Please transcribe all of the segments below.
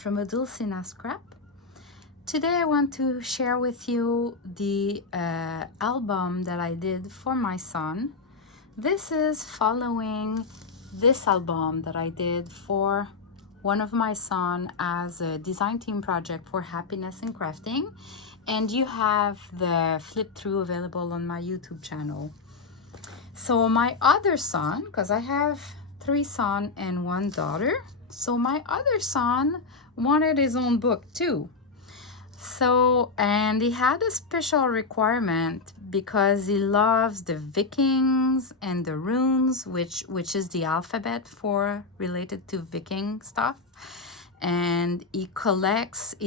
from Odulcina Scrap. Today I want to share with you the album that I did for my son. This is following this album that I did for one of my son as a design team project for happiness and crafting. And you have the flip through available on my YouTube channel. So my other son, because I have 3 sons and 1 daughter, so my other son wanted his own book too. So, and he had a special requirement because he loves the Vikings and the runes, which is the alphabet for related to Viking stuff. And he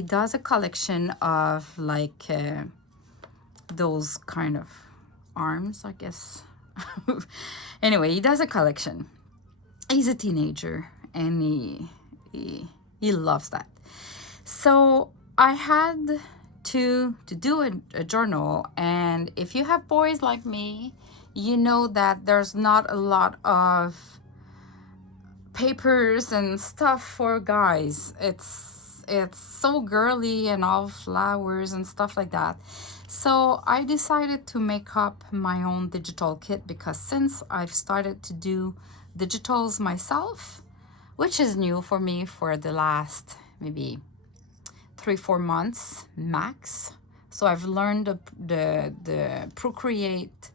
does a collection of like those kind of arms, I guess. Anyway, he does a collection. He's a teenager and he loves that. So I had to do a journal, and if you have boys like me, you know that there's not a lot of papers and stuff for guys. It's so girly and all flowers and stuff like that. So I decided to make up my own digital kit, because since I've started to do digitals myself, which is new for me for the last maybe 3-4 months max. So I've learned the Procreate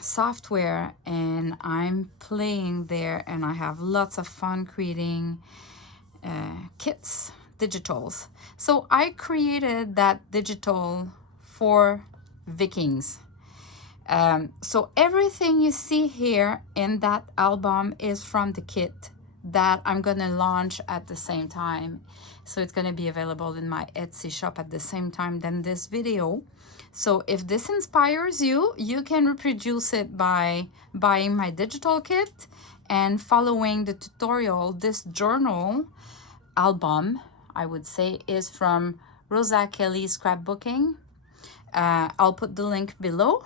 software, and I'm playing there, and I have lots of fun creating kits, digitals. So I created that digital for Vikings. So everything you see here in that album is from the kit that I'm gonna launch at the same time. So it's gonna be available in my Etsy shop at the same time than this video. So if this inspires you, you can reproduce it by buying my digital kit and following the tutorial. This journal album, I would say, is from RosaKellyScrapbooking. I'll put the link below.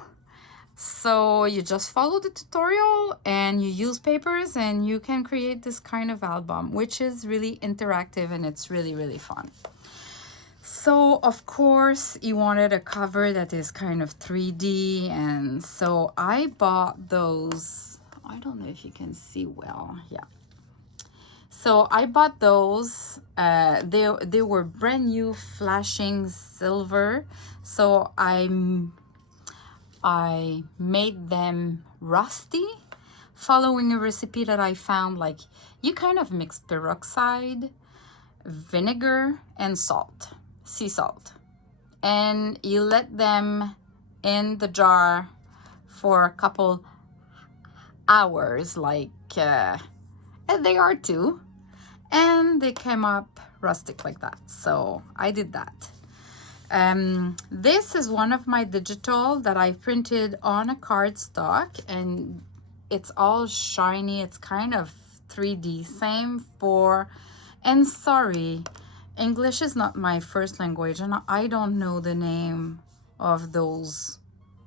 So you just follow the tutorial and you use papers and you can create this kind of album, which is really interactive and it's really, really fun. So of course you wanted a cover that is kind of 3D, and so I bought those. I don't know if you can see well. Yeah. So I bought those. They were brand new, flashing silver. So I made them rusty, following a recipe that I found. Like, you kind of mix peroxide, vinegar, and salt, sea salt, and you let them in the jar for a couple hours, like, and they are too, and they came up rustic like that. So I did that. This is one of my digital that I printed on a cardstock, and it's all shiny. It's kind of 3D. Same for, and sorry, English is not my first language, and I don't know the name of those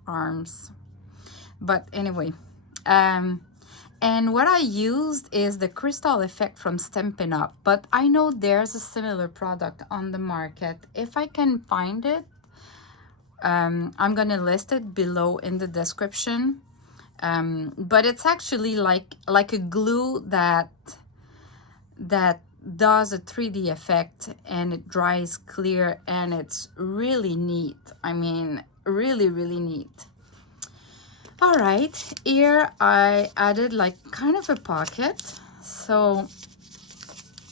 arms. But anyway, and what I used is the crystal effect from Stampin' Up, but I know there's a similar product on the market. If I can find it, I'm gonna list it below in the description. But it's actually like a glue that does a 3D effect, and it dries clear, and it's really neat. I mean, really, really neat. All right, here I added like kind of a pocket, so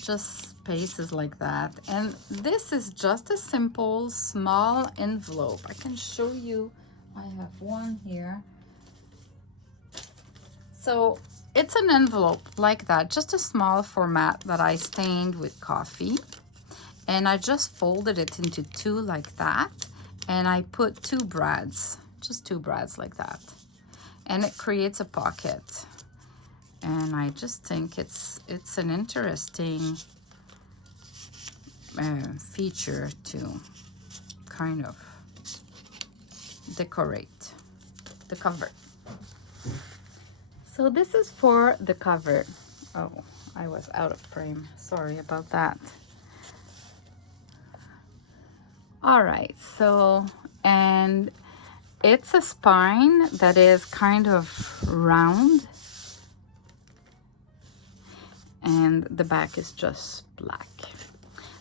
just spaces like that. And this is just a simple small envelope. I can show you, I have one here. So it's an envelope like that, just a small format that I stained with coffee, and I just folded it into 2 like that, and I put 2 brads, just 2 brads like that. And it creates a pocket, and I just think it's an interesting feature to kind of decorate the cover. So this is for the cover. Oh, I was out of frame, sorry about that. All right, so, and it's a spine that is kind of round, and the back is just black.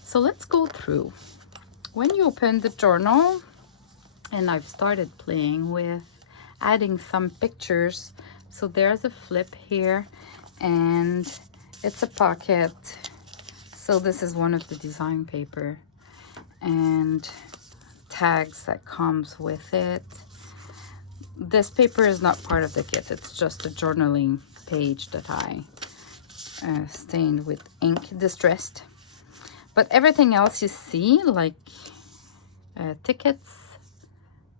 So let's go through. When you open the journal, and I've started playing with adding some pictures. So there's a flip here, and it's a pocket. So this is one of the design paper and tags that comes with it. This paper is not part of the kit. It's just a journaling page that I stained with ink, distressed. But everything else you see, like tickets,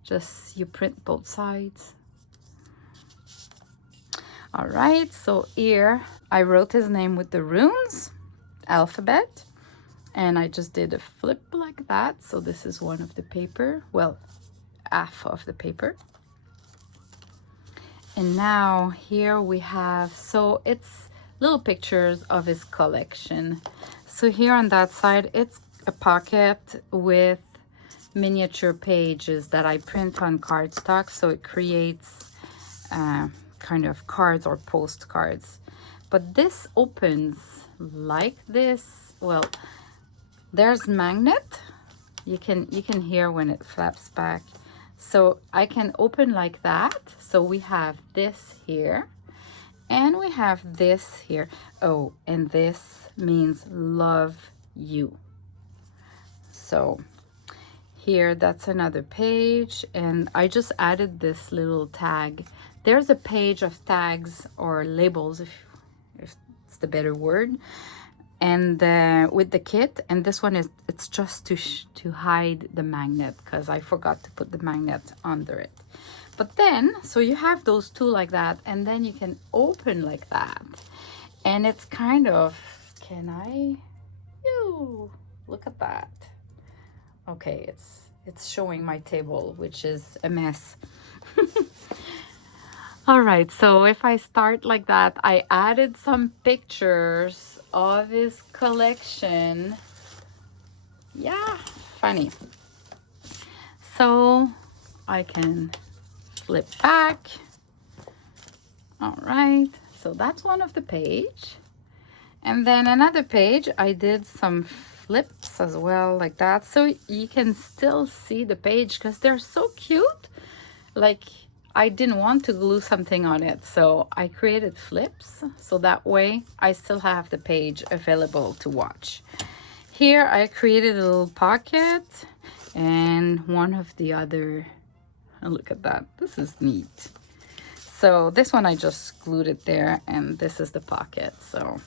just you print both sides. All right, so here I wrote his name with the runes, alphabet, and I just did a flip like that. So this is one of the paper, well, half of the paper. And now here we have, so it's little pictures of his collection. So here on that side, it's a pocket with miniature pages that I print on cardstock. So it creates kind of cards or postcards. But this opens like this. Well, there's magnet. You can hear when it flaps back. So I can open like that. So we have this here and we have this here. Oh, and this means love you. So here, that's another page, and I just added this little tag. There's a page of tags or labels, if it's the better word, and with the kit. And this one is, it's just to hide the magnet, because I forgot to put the magnet under it. But then, so you have those two like that, and then you can open like that, and it's kind of, can I? Ew, look at that. Okay, it's showing my table, which is a mess. All right, so if I start like that, I added some pictures of his collection. Yeah, funny. So I can flip back. All right, so that's one of the page. And then another page, I did some flips as well, like that, so you can still see the page, because they're so cute. Like, I didn't want to glue something on it, so I created flips, so that way I still have the page available to watch. Here I created a little pocket, and one of the other, oh, look at that, this is neat. So this one I just glued it there, and this is the pocket. So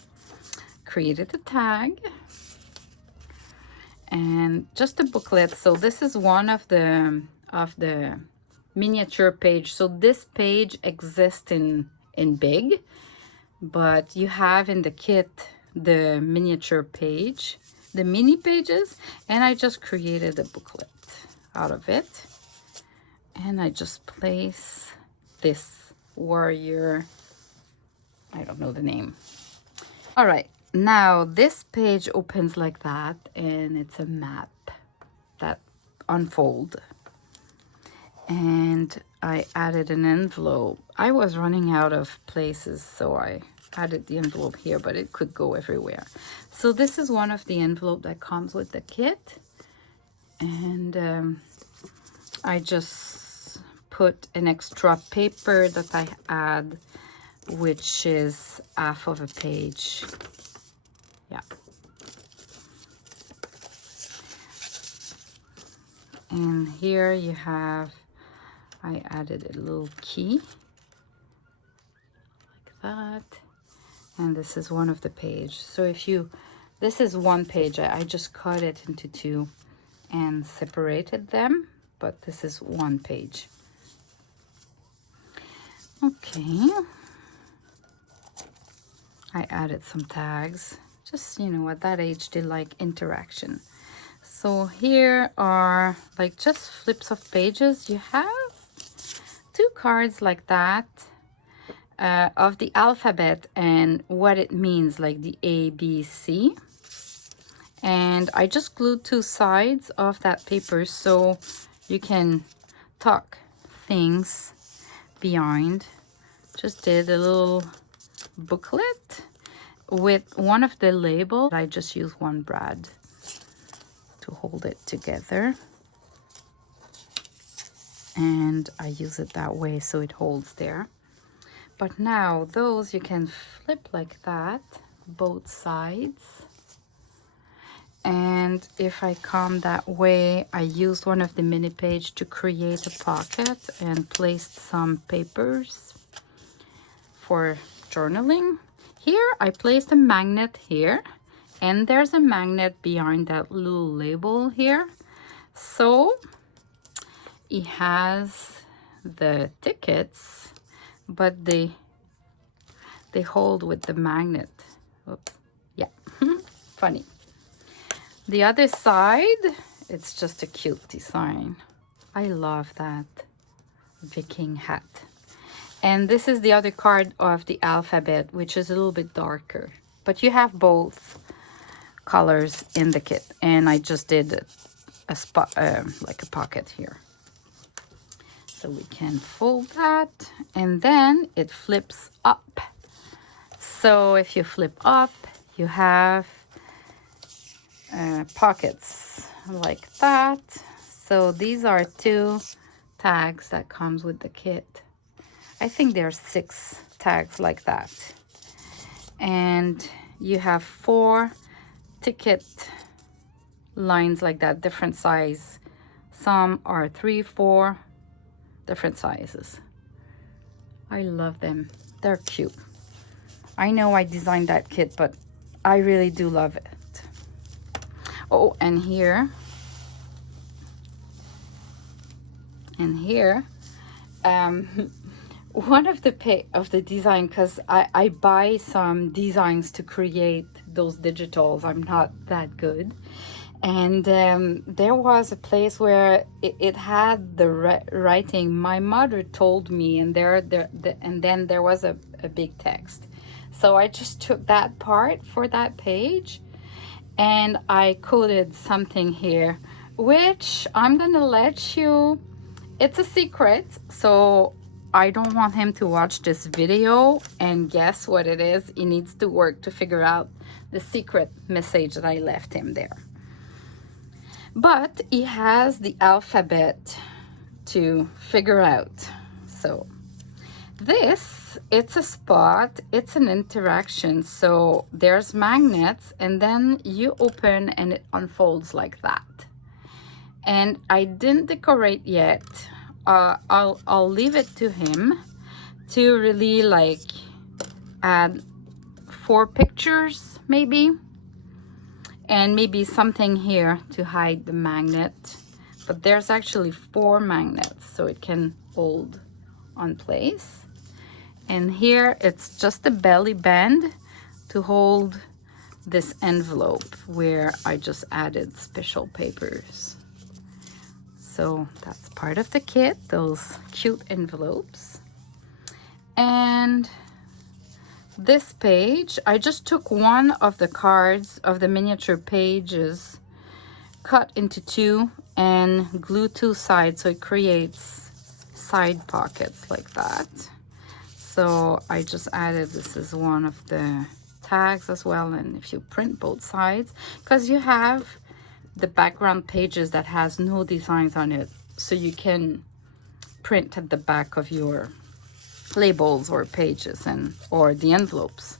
created the tag and just a booklet. So this is one of the miniature page. So this page exists in big, but you have in the kit the miniature page, the mini pages, and I just created a booklet out of it. And I just place this warrior, I don't know the name. All right, now this page opens like that, and it's a map that unfolds. And I added an envelope. I was running out of places, so I added the envelope here, but it could go everywhere. So this is one of the envelope that comes with the kit. And I just put an extra paper that I add, which is half of a page. Yeah. And here you have, I added a little key like that. And this is one of the page. So if you, this is one page, I just cut it into two and separated them, but this is one page. Okay. I added some tags. Just, you know, at that age, they like interaction. So here are like just flips of pages. You have two cards like that of the alphabet and what it means, like the A, B, C. And I just glued 2 sides of that paper so you can tuck things behind. Just did a little booklet with one of the labels. I just used one brad to hold it together, and I use it that way so it holds there. But now those you can flip like that, both sides. And if I come that way, I used one of the mini page to create a pocket and placed some papers for journaling. Here I placed a magnet here, and there's a magnet behind that little label here. So it has the tickets, but they hold with the magnet. Oops. Yeah, funny. The other side, it's just a cute design. I love that Viking hat. And this is the other card of the alphabet, which is a little bit darker. But you have both colors in the kit. And I just did a spot, like a pocket here. So we can fold that. And then it flips up. So if you flip up, you have pockets like that. So these are 2 tags that comes with the kit. I think there's 6 tags like that. And you have 4 ticket lines like that, different size. Some are 3, 4 different sizes. I love them. They're cute. I know I designed that kit, but I really do love it. Oh, and here, one of the design, because I buy some designs to create those digitals. I'm not that good. And there was a place where it had the writing my mother told me, and and then there was a big text. So I just took that part for that page, and I coded something here, which I'm gonna let you, it's a secret, so I don't want him to watch this video and guess what it is. He needs to work to figure out the secret message that I left him there. But he has the alphabet to figure out. So this, it's a spot, it's an interaction. So there's magnets, and then you open and it unfolds like that. And I didn't decorate yet. I'll leave it to him to really like add 4 pictures maybe, and maybe something here to hide the magnet. But there's actually 4 magnets, so it can hold on place. And here it's just a belly band to hold this envelope where I just added special papers. So that's part of the kit, those cute envelopes. And this page, I just took one of the cards of the miniature pages, cut into 2, and glued 2 sides so it creates side pockets like that. So I just added, this is one of the tags as well. And if you print both sides, because you have the background pages that has no designs on it, so you can print at the back of your labels or pages and or the envelopes.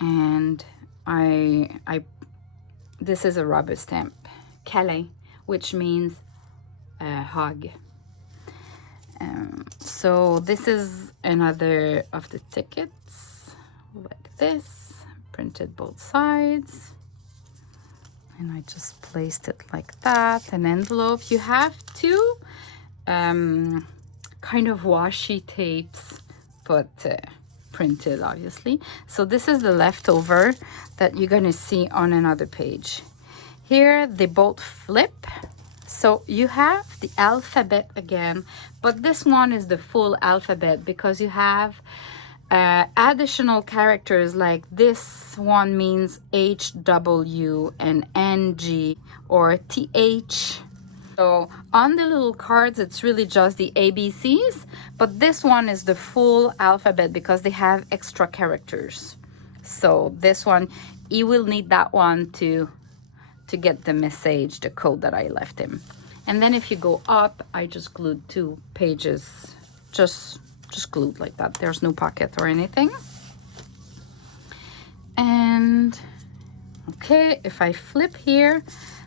And this is a rubber stamp, Calais, which means hug. So this is another of the tickets like this, printed both sides. And I just placed it like that, an envelope. You have 2 kind of washi tapes, but printed obviously. So this is the leftover that you're gonna see on another page. Here they both flip. So you have the alphabet again, but this one is the full alphabet because you have additional characters, like this one means HW and NG or TH. So on the little cards, it's really just the ABCs, but this one is the full alphabet because they have extra characters. So this one, you will need that one to get the message, the code that I left him. And then if you go up, I just glued 2 pages, just glued like that. There's no pocket or anything. And okay, if I flip here,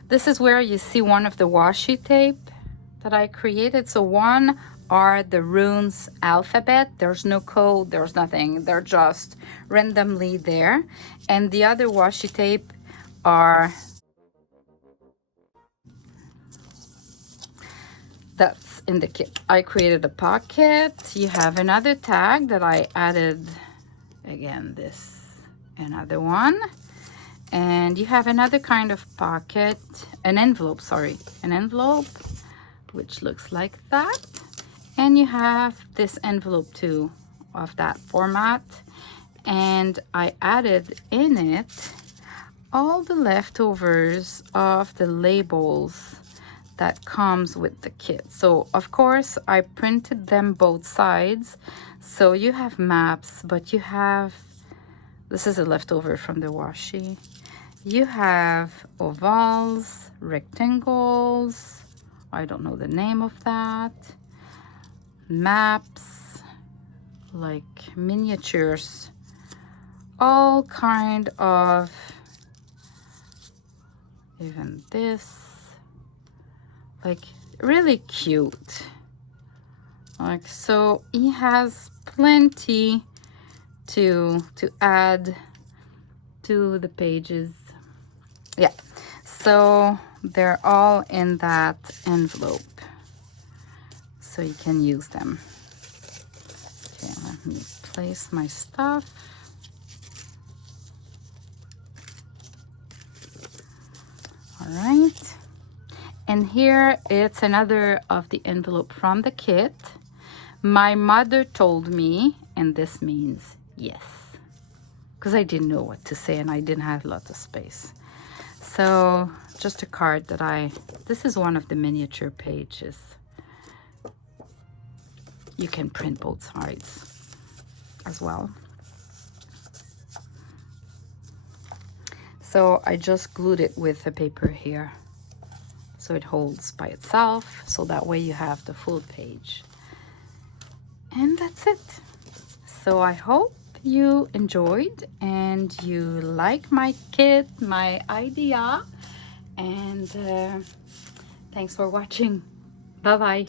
this is where you see one of the washi tape that I created. So one are the runes alphabet. There's no code, there's nothing. They're just randomly there. And the other washi tape are, that's in the kit. I created a pocket. You have another tag that I added, again, this, another one. And you have another kind of pocket, an envelope, sorry, an envelope, which looks like that. And you have this envelope too, of that format. And I added in it all the leftovers of the labels that comes with the kit. So of course I printed them both sides. So you have maps, but you have, this is a leftover from the washi. You have ovals, rectangles, I don't know the name of that, maps, like miniatures, all kind of, even this, like really cute. Like, so he has plenty to add to the pages. Yeah, so they're all in that envelope, so you can use them. Okay, let me place my stuff. All right, and here it's another of the envelope from the kit. My mother told me, and this means yes, because I didn't know what to say and I didn't have lots of space. So just a card that this is one of the miniature pages. You can print both sides as well. So I just glued it with the paper here, so it holds by itself, so that way you have the full page. And that's it. So I hope you enjoyed and you like my kit, my idea, and thanks for watching. Bye bye.